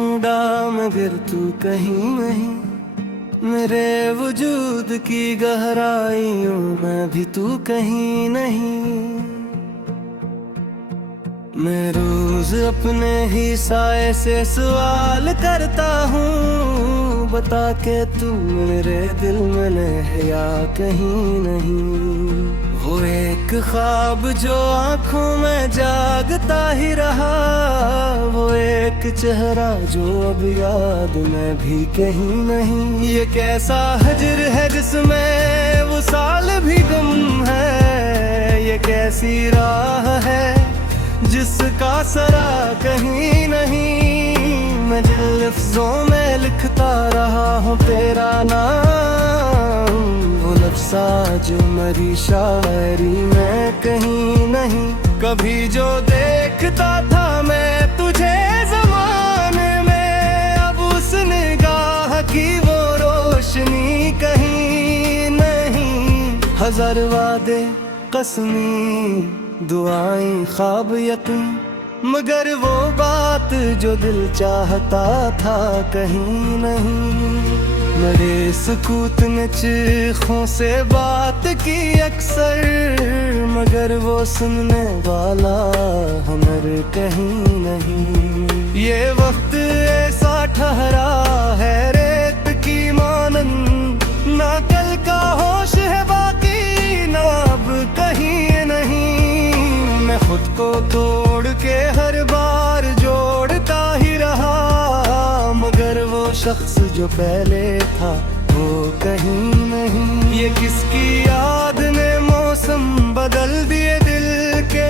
ढूंढा मगर तू कहीं नहीं, मेरे वजूद की गहराइयों में भी तू कहीं नहीं। मैं रोज अपने ही साए से सवाल करता हूँ, बता के तू मेरे दिल में है या कहीं नहीं। वो एक ख्वाब जो आंखों में जागता ही रहा, वो एक चेहरा जो अब याद में भी कहीं नहीं। ये कैसा हजर है जिसमें वो साल भी गुम है, ये कैसी राह है जिसका सरा कहीं नहीं। मैं दिल लफ्जों में लिखता रहा हूँ तेरा नाम, वो लफ्ज़ा जो मेरी शायरी में कहीं नहीं। कभी जो देखता था मैं तुझे ज़माने में, अब उस निगाह की वो रोशनी कहीं नहीं। हजार वादे कसमी दुआएं ख्वाब यकीन, मगर वो बात जो दिल चाहता था कहीं नहीं। मेरे सुकूत ने चीखों से बात की अक्सर, मगर वो सुनने वाला हमर कहीं नहीं। ये वक्त ऐसा ठहरा है रेत की मानंद, ना कल का होश है बाकी ना अब कहीं नहीं। मैं खुद को तोड़ के हर बार जोड़ता ही रहा, मगर वो शख्स जो पहले था वो कहीं नहीं। ये किसकी याद ने मौसम बदल दिए दिल के,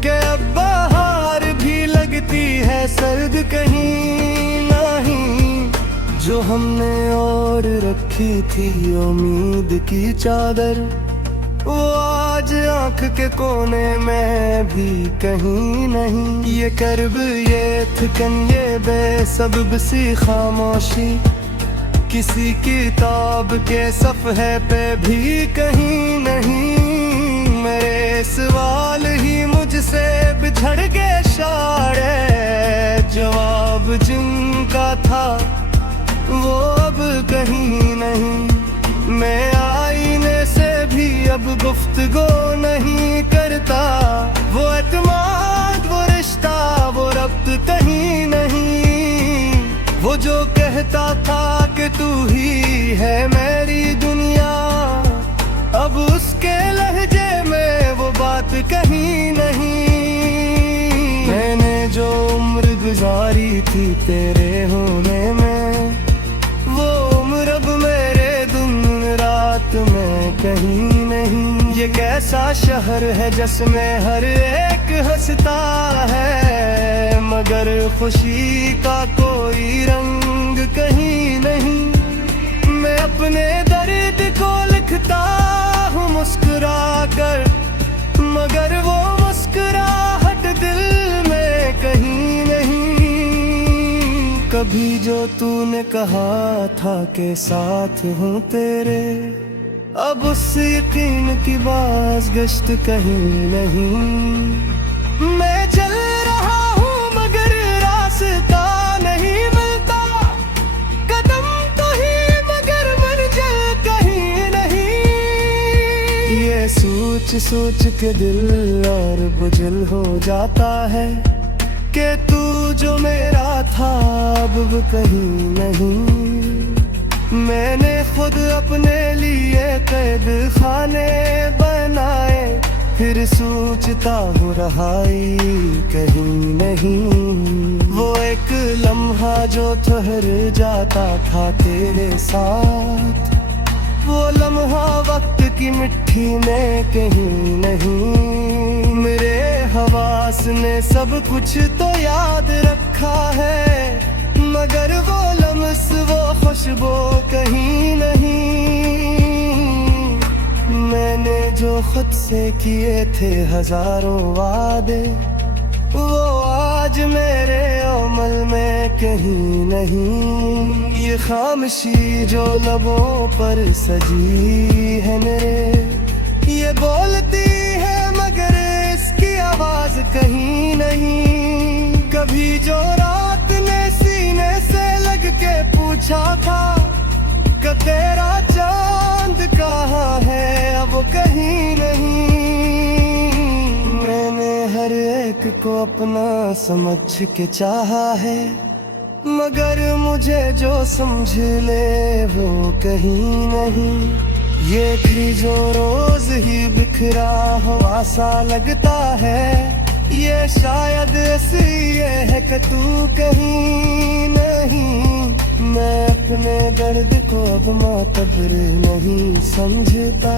कि अब बाहर भी लगती है सर्द कहीं नहीं। जो हमने और रखी थी उम्मीद की चादर, वो आज आंख के कोने में भी कहीं नहीं। ये कर्ब ये थकन ये बेसबब सी खामोशी, किसी किताब के सफ़हे पे भी कहीं नहीं। मेरे सवाल ही मुझसे बिछड़ के शारे, जवाब जिनका था वो अब कहीं नहीं। मैं आईने से भी अब गुफ्तगू नहीं करता, वो एतमाद वो रिश्ता वो रब्त कहीं नहीं। वो जो कहता था कि तू ही है मेरी दुनिया, अब उसके लहजे में वो बात कहीं नहीं। मैंने जो उम्र गुजारी थी तेरे होने में, वो उम्र अब मेरे दिन रात में कहीं नहीं। ये कैसा शहर है जिसमें हर एक हंसता है, मगर खुशी का कोई रंग कहीं नहीं। मैं अपने दर्द को लिखता हूँ मुस्कुरा कर, मगर वो मुस्कुराहट दिल में कहीं नहीं। कभी जो तूने कहा था कि साथ हूँ तेरे, अब उस यकीन की बाज़गश्त कहीं नहीं। मैं चल रहा हूँ मगर रास्ता नहीं मिलता, कदम तो ही मगर मंजिल कहीं नहीं। ये सोच सोच के दिल और बुझल हो जाता है, कि तू जो मेरा था अब कहीं नहीं। मैंने खुद अपने लिए कैद खाने बनाए, फिर सोचता हूँ रहाई कहीं नहीं। वो एक लम्हा जो ठहर जाता था तेरे साथ, वो लम्हा वक्त की मिट्टी में कहीं नहीं। मेरे हवास ने सब कुछ तो याद रखा है, मगर वो लम्स वो खुशबू कहीं नहीं। मैंने जो खुद से किए थे हजारों वादे, वो आज मेरे अमल में कहीं नहीं। ये खामोशी जो लबों पर सजी है मेरे, ये बोलती है मगर इसकी आवाज कहीं नहीं। कभी जो रात ने पूछा था कि तेरा चांद कहाँ है, अब कहीं नहीं। मैंने हर एक को अपना समझ के चाहा है, मगर मुझे जो समझ ले वो कहीं नहीं। ये भी जो रोज ही बिखरा हुआ सा लगता है, ये शायद इसलिए है कि तू कहीं नहीं। मैं अपने दर्द को अब मातबर नहीं समझता,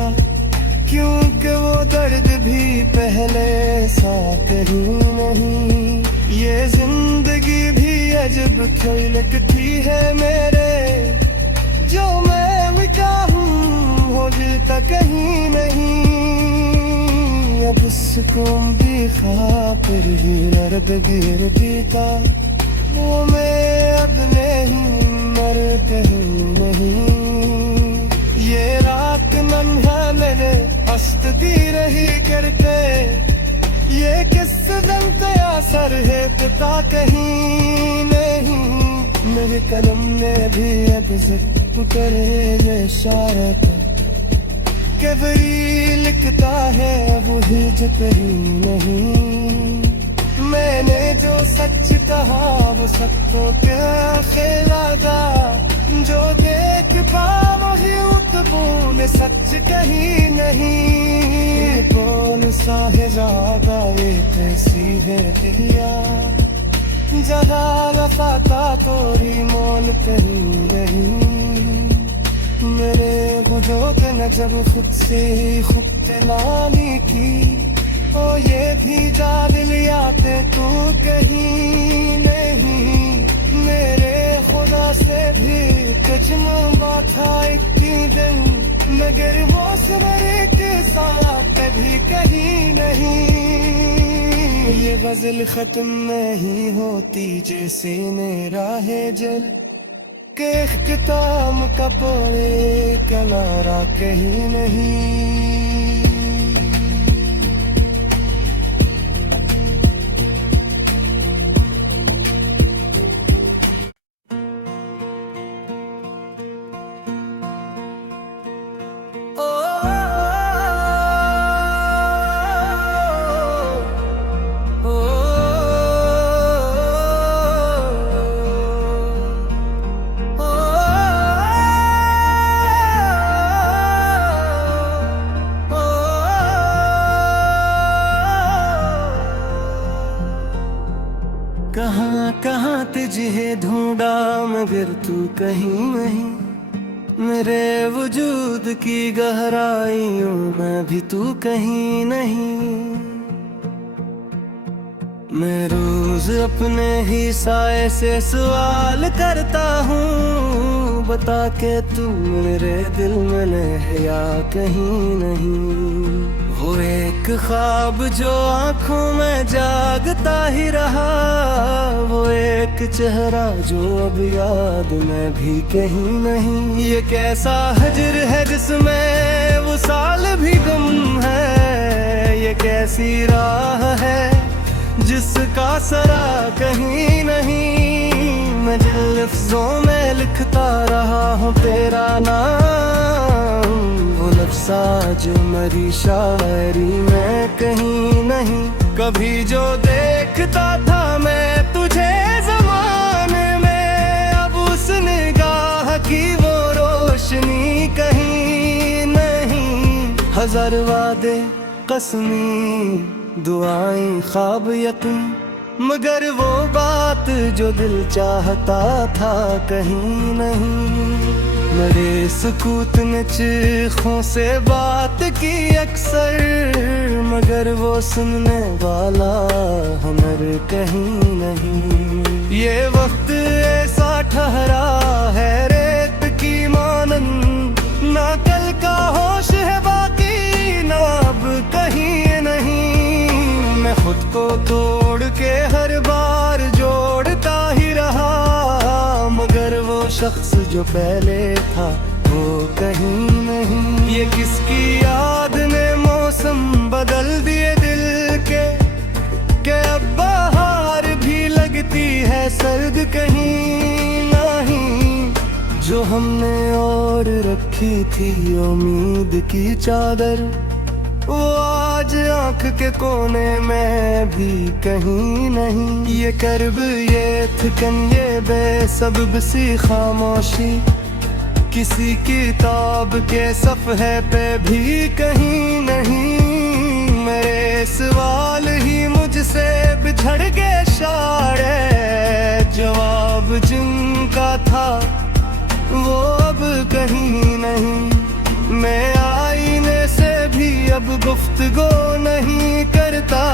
क्योंकि वो दर्द भी पहले सा कहीं नहीं। ये जिंदगी भी अजब खेल लगती है मेरे, जो मैं मिटा हूँ हो जिलता कहीं नहीं। अब सुकून भी खातिर ही दर्द गिर पीता, वो मैं अब नहीं मर कहीं नहीं। ये रात नन्हा मेरे हस्त दी रही करते, ये किस दम पे असर है पता कहीं नहीं। मेरे कलम ने भी अब जिक्र करे ये इशारत, कभी लिखता है वही जो कहीं नहीं। मैंने जो सच कहा वो सब तो क्या खिलागा, जो देख पा वही उतबून सच कहीं नहीं। कौन सा है ज्यादा ये कैसी है दिया, जहाँ लफाता तोरी मोल कहीं नहीं। मेरे वजूद ने जब खुद से खुद तलानी की, ओ ये भी याद लिया ते तू कहीं नहीं। मेरे खुदा से भी कजमा था एक दिन, मगर वो सवेरे के साथ कभी कहीं नहीं। ये गजल खत्म नहीं होती जैसे मेरा है जल के इख्तिताम का पोए किनारा कहीं नहीं। कहाँ कहाँ तुझे ढूंढा मगर तू कहीं नहीं। मेरे वजूद की गहराइयों में भी तू कहीं नहीं। मैं रोज अपने ही साए से सवाल करता हूँ, बता के तू मेरे दिल में है या कहीं नहीं। वो एक ख्वाब जो आंखों में जागता ही रहा, वो एक चेहरा जो अब याद में भी कहीं नहीं। ये कैसा हजर है जिसमें वो साल भी गुम है, ये कैसी राह है जिसका सरा कहीं नहीं। मैं दिल लफ्जों में लिखता रहा हूँ तेरा नाम, वो लफ्ज़ जो मेरी शायरी में कहीं नहीं। कभी जो देखता था मैं तुझे ज़माने में, अब उस निगाह की वो रोशनी कहीं नहीं। हजार वादे कसमी दुआएं ख्वाब यकीन, मगर वो बात जो दिल चाहता था कहीं नहीं। मेरे सुकूत ने चीखों से बात की अक्सर, मगर वो सुनने वाला हमर कहीं नहीं। ये वक्त ऐसा ठहरा है रेत की मानंद, ना कल का होश है बाकी ना अब कहीं नहीं। मैं खुद को तोड़ के हर बार जोड़ता ही रहा, मगर वो शख्स जो पहले था वो कहीं नहीं। ये किसकी याद ने मौसम बदल दिए दिल के, अब बहार भी लगती है सर्द कहीं नहीं। हमने और रखी थी उम्मीद की चादर, वो आज आंख के कोने में भी कहीं नहीं। ये कर्ब, ये थकन, ये बेसबब सी खामोशी, किसी किताब के सफ़हे पे भी कहीं नहीं। मेरे सवाल ही मुझसे बिछड़ के शारे, जवाब जिनका था वो अब कहीं नहीं। मैं आईने से भी अब गुफ्तगू नहीं करता,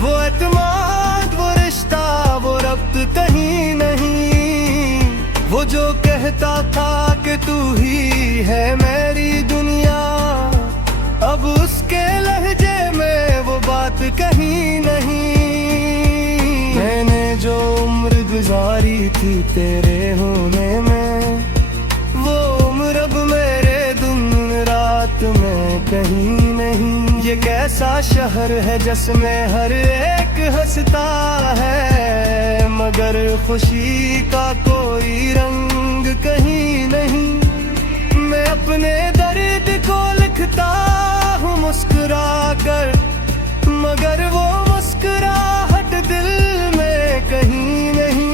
वो एतमाद, वो रिश्ता, वो रब्त कहीं नहीं। वो जो कहता था कि तू ही है मेरी दुनिया, अब उसके लहजे में वो बात कहीं नहीं। मैंने जो उम्र गुजारी थी तेरे होने में, वो उम्र अब मेरे दिन रात में कहीं नहीं। ये कैसा शहर है जिसमें हर एक हंसता है, मगर खुशी का कोई रंग कहीं नहीं। मैं अपने दर्द को लिखता हूँ मुस्कुरा कर, मगर वो मुस्कुराहट दिल में कहीं नहीं।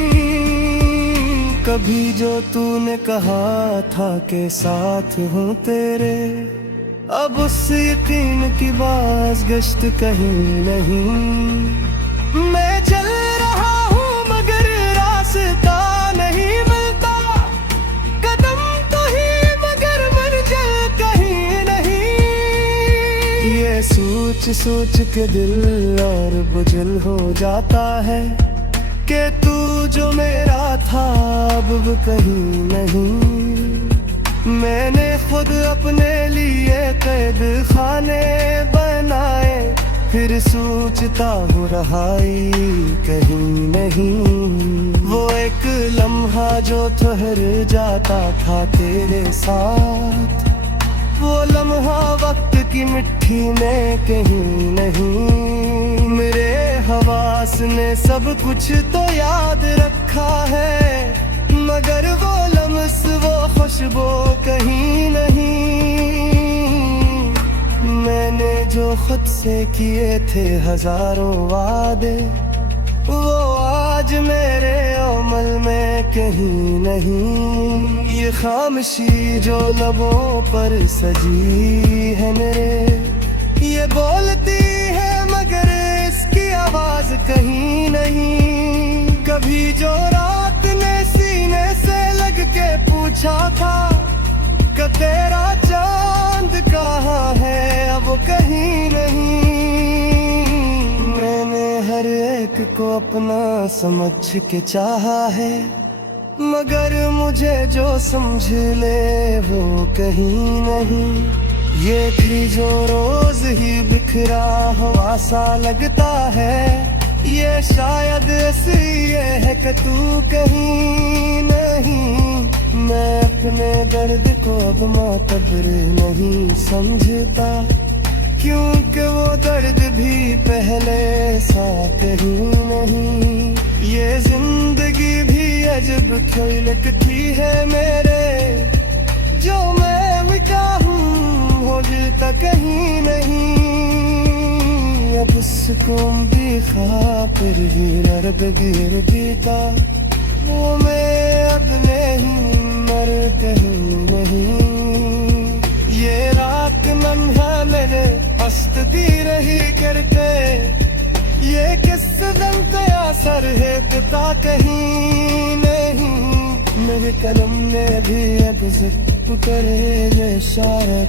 कभी जो तूने कहा था कि साथ हूँ तेरे, अब उस यकीन की बाज़गश्त कहीं नहीं। मैं चल रहा हूँ मगर रास्ता नहीं मिलता, कदम तो ही मगर मंजिल कहीं नहीं। ये सोच सोच के दिल और बुझल हो जाता है कि तू जो मेरा था अब कहीं नहीं। मैंने खुद अपने लिए कैद खाने बनाए, फिर सोचता हूँ रहाई कहीं नहीं। वो एक लम्हा जो ठहर जाता था तेरे साथ, वो लम्हा वक्त की मिट्टी में कहीं नहीं। मेरे हवास ने सब कुछ तो याद रखा है, मगर वो लम्स, वो खुशबू कहीं नहीं। मैंने जो खुद से किए थे हजारों वादे, वो आज मेरे अमल में कहीं नहीं। ये खामोशी जो लबों पर सजी है मेरे, ये बोलती है मगर इसकी आवाज कहीं नहीं। कभी जो रात ने सीने से लग के पूछा था कि तेरा चांद कहाँ है, अब कहीं नहीं। मैंने हर एक को अपना समझ के चाहा है, मगर मुझे जो समझ ले वो कहीं नहीं। ये भी जो रोज ही बिखरा हुआ सा लगता है, ये शायद इसलिए है कि तू कहीं नहीं। मैं अपने दर्द को अब मातबर नहीं समझता, क्योंकि वो दर्द भी पहले सा कहीं नहीं। ये जिंदगी भी अजब क्यों लगती है मेरे, जो मैं मिटा हूँ हो जीता कहीं नहीं। अब सुकून भी खातिर ही रब गिर पीता, वो मैं अब नहीं मर कहीं नहीं। ये रात नन्हा मेरे हस्त दी रही करते, ये किस दम पे असर है पिता कहीं नहीं। मेरे कलम ने भी अब जिक्र करे ये इशारा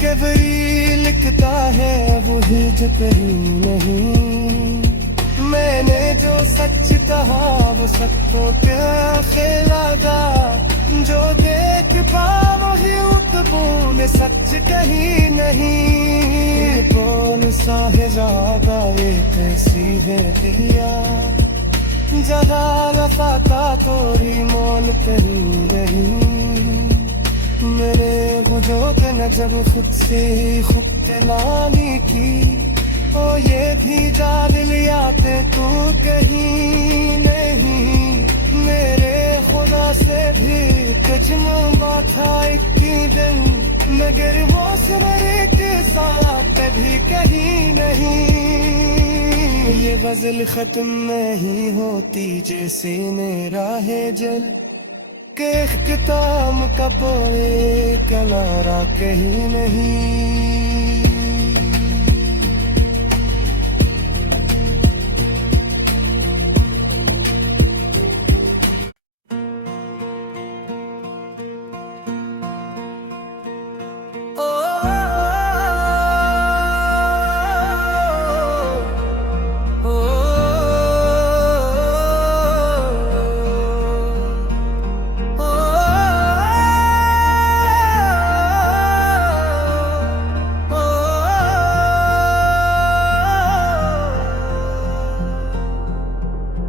कबरी लिखता है वही जो कहीं नहीं। मैंने जो सच कहा वो सच तो क्या खेलागा, जो देख पा वही उतबून सच कहीं नहीं। कौन सा है ज़्यादा ये कैसी है दिया, जहाँ रफाता तोरी मोल कहीं नहीं। मेरे वजूद ने जब खुद से खुद तलानी की, ओ ये भी जान लिया ते तू कहीं नहीं। मेरे खुदा से भी मजनू था एक दिन, मगर वो सवेरे के साथ कभी कहीं नहीं। ये गजल खत्म नहीं होती जैसे मेरा है जल के इख्तिताम का कोई किनारा कहीं नहीं।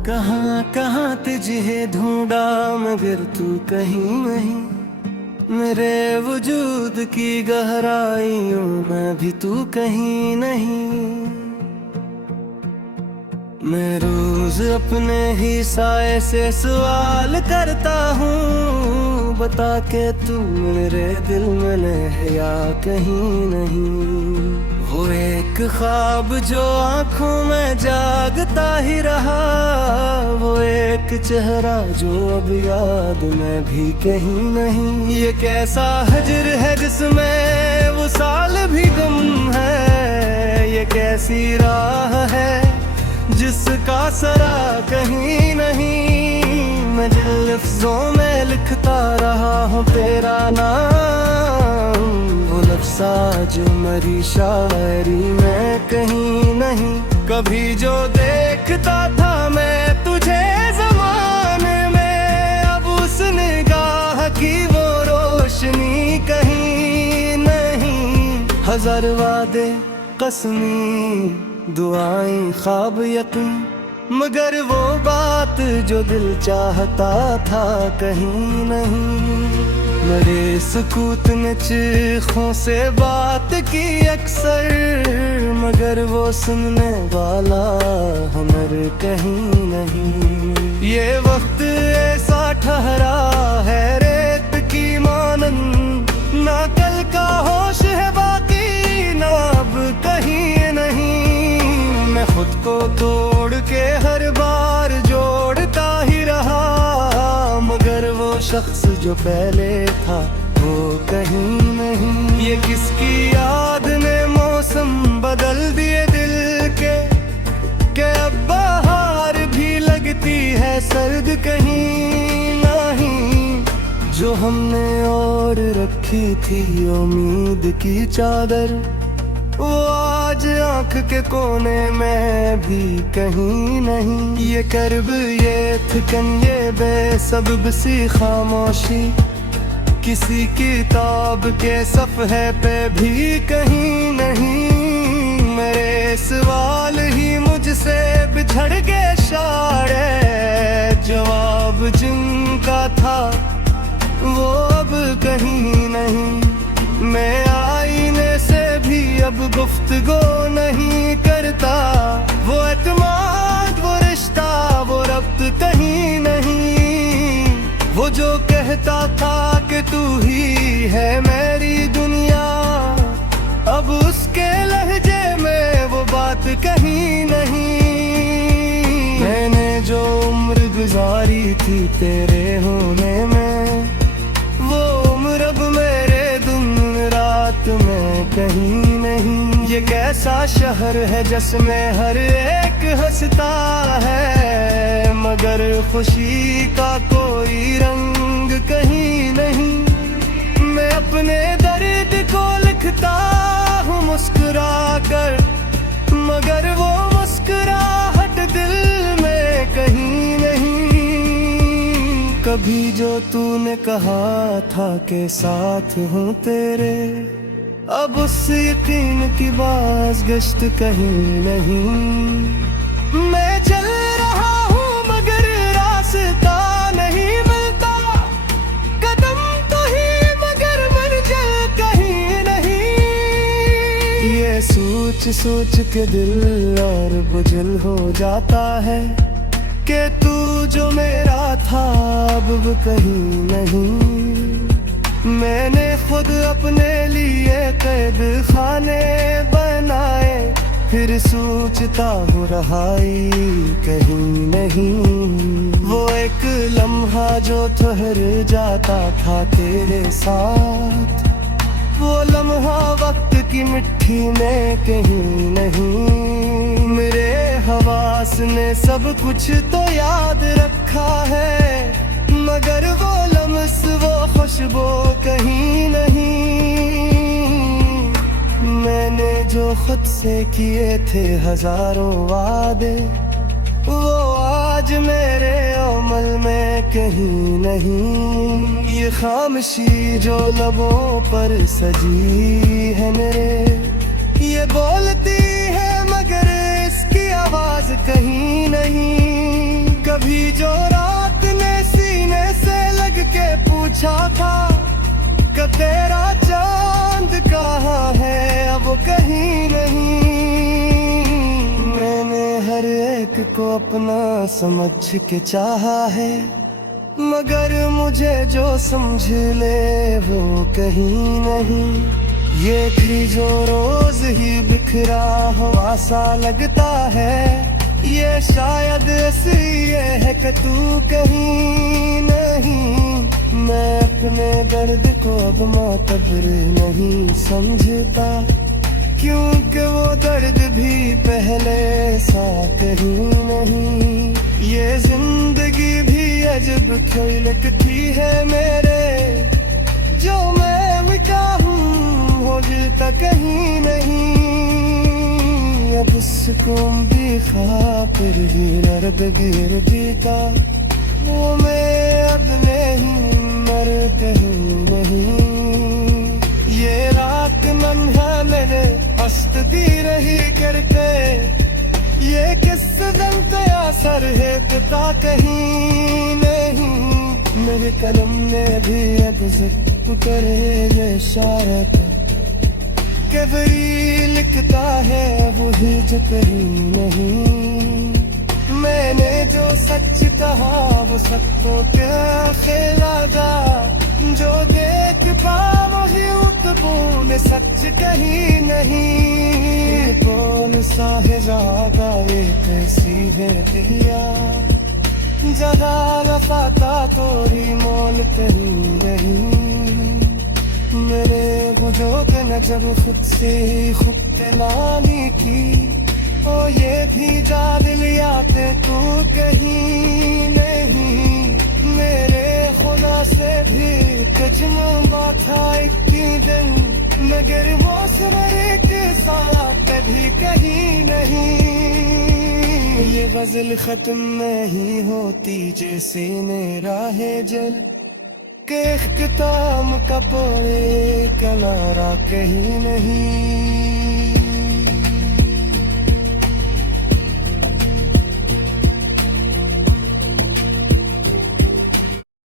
कहाँ कहाँ तुझे ढूंढा मगर तू कहीं नहीं, मेरे वजूद की गहराइयों में भी तू कहीं नहीं। मैं रोज अपने ही साए से सवाल करता हूँ, बता के तू मेरे दिल में है या कहीं नहीं। वो एक ख्वाब जो आंखों में जागता ही रहा, वो एक चेहरा जो अब याद में भी कहीं नहीं। ये कैसा हजर है जिसमें वो साल भी गुम है, ये कैसी राह है जिसका सरा कहीं नहीं। मैं दिल लफ्जों में लिखता रहा हूँ तेरा नाम, वो लफ्ज़ जो मरी शायरी में कहीं नहीं। कभी जो देखता था मैं तुझे ज़माने में, अब उस निगाह की वो रोशनी कहीं नहीं। हजार वादे कसमी दुआएं ख्वाब यकीन, मगर वो बात जो दिल चाहता था कहीं नहीं। मेरे सुकूत ने चीखों से बात की अक्सर, मगर वो सुनने वाला हमर कहीं नहीं। ये वक्त ऐसा ठहरा है रेत की मानंद, ना कल का होश है बाकी ना अब कहीं नहीं। मैं खुद को तोड़ के हर बार जोड़ता ही रहा, मगर वो शख्स जो पहले था वो कहीं नहीं। ये किसकी याद ने मौसम बदल दिए दिल के, कि अब बाहर भी लगती है सर्द कहीं नहीं। जो हमने और रखी थी उम्मीद की चादर, वो आज आंख के कोने में भी कहीं नहीं। ये कर्ब ये थकन ये बेसबब सी खामोशी, किसी किताब के सफ़हे पे भी कहीं नहीं। मेरे सवाल ही मुझसे बिछड़ के शारे, जवाब जिनका था वो अब कहीं नहीं। मैं आईने से भी अब गुफ्तगू नहीं करता, वो एतमाद वो रिश्ता वो रब्त कहीं नहीं। वो जो कहता था कि तू ही है मेरी दुनिया, अब उसके लहजे में वो बात कहीं नहीं। मैंने जो उम्र गुजारी थी तेरे होने में, वो उम्र अब मेरे दिन रात में कहीं नहीं। ये कैसा शहर है जिसमें हर एक हंसता है, मगर खुशी का कोई रंग कहीं नहीं। मैं अपने दर्द को लिखता हूँ मुस्कुरा कर, मगर वो मुस्कुराहट दिल में कहीं नहीं। कभी जो तूने कहा था कि साथ हूँ तेरे, अब उस यकीन की बाज़गश्त कहीं नहीं। मैं चल रहा हूँ मगर रास्ता नहीं मिलता, कदम तो ही मगर मंजिल कहीं नहीं। ये सोच सोच के दिल और बुझल हो जाता है, कि तू जो मेरा था अब कहीं नहीं। मैंने खुद अपने लिए कैद खाने बनाए, फिर सोचता हूँ रहाई कहीं नहीं। वो एक लम्हा जो ठहर जाता था तेरे साथ, वो लम्हा वक्त की मिट्टी में कहीं नहीं। मेरे हवास ने सब कुछ तो याद रखा है, मगर वो लम्स वो खुशबू कहीं नहीं। मैंने जो खुद से किए थे हजारों वादे, वो आज मेरे अमल में कहीं नहीं। ये खामोशी जो लबों पर सजी है मेरे, ये बोलती है मगर इसकी आवाज कहीं नहीं। कभी जो रात ने सीने से लग के पूछा था कि तेरा चांद कहाँ है, अब कहीं नहीं। मैंने हर एक को अपना समझ के चाहा है, मगर मुझे जो समझ ले वो कहीं नहीं। ये भी जो रोज ही बिखरा हुआ सा लगता है, ये शायद इसलिए है कि तू कहीं नहीं। मैं अपने दर्द को अब मातबर नहीं समझता, क्योंकि वो दर्द भी पहले सा कहीं नहीं। ये जिंदगी भी अजब क्यों लगती है मेरे, जो मैं मिटा हूँ हो गिरता कहीं नहीं। अब सुकून भी खातिर ही दर्द गिर पीता, वो मैं अब नहीं मर कहीं नहीं। ये रात नन्हा मैंने हस्त दी रही करते, ये किस दम पे असर है पता कहीं नहीं। मेरे कलम ने भी अब जिक्र करे ये इशारत, कभी लिखता है वही जो कहीं नहीं। मैंने जो सच कहा वो सच तो क्या खिलागा, जो देख पा वही उतबून सच कहीं नहीं। कौन सा है जागा ये कैसी है दिया, जहाँ रफाता तोरी मोल कहीं नहीं। मेरे वजूद ने जब खुद से खुद तलानी की, ओ ये भी याद लिया ते तू कहीं नहीं। मेरे खुदा से भी कजमा था एक दिन, मगर वो सवेरे के साथ कभी कहीं नहीं। ये गजल खत्म नहीं होती जैसे मेरा है जल के इख्तिताम का पड़े किनारा कहीं नहीं।